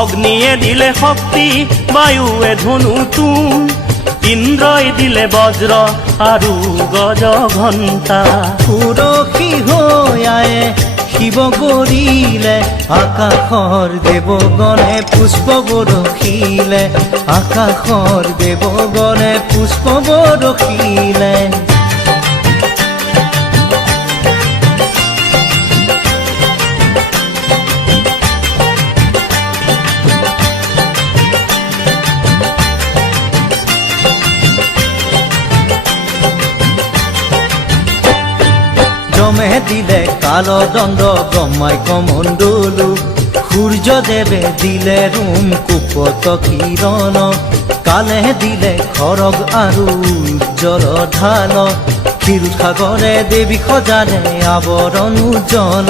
অগ্নিয়ে দিলে শক্তি, বায়ুৱে ধনু তুম, ইন্দ্ৰই দিলে বজ্ৰ আৰু গজ ঘণ্টা। সুৰক্ষী হৈ আয়ে শিৱ কৰিলে, আকাশৰ দেৱগণে পুষ্প বৰষিলে, আকাশৰ দেৱগণে পুষ্প বৰষিলে। যমে দিলে কালদণ্ড, ব্ৰহ্মাই কমণ্ডলু, সূৰ্যদেৱে দিলে ৰোম কুপত কিৰণ, কালে দিলে খৰগ আৰু উজ্জ্বল ঢাল, ক্ষীৰোদ সাগৰে দেৱী সজালে আৱৰণ উজ্জ্বল।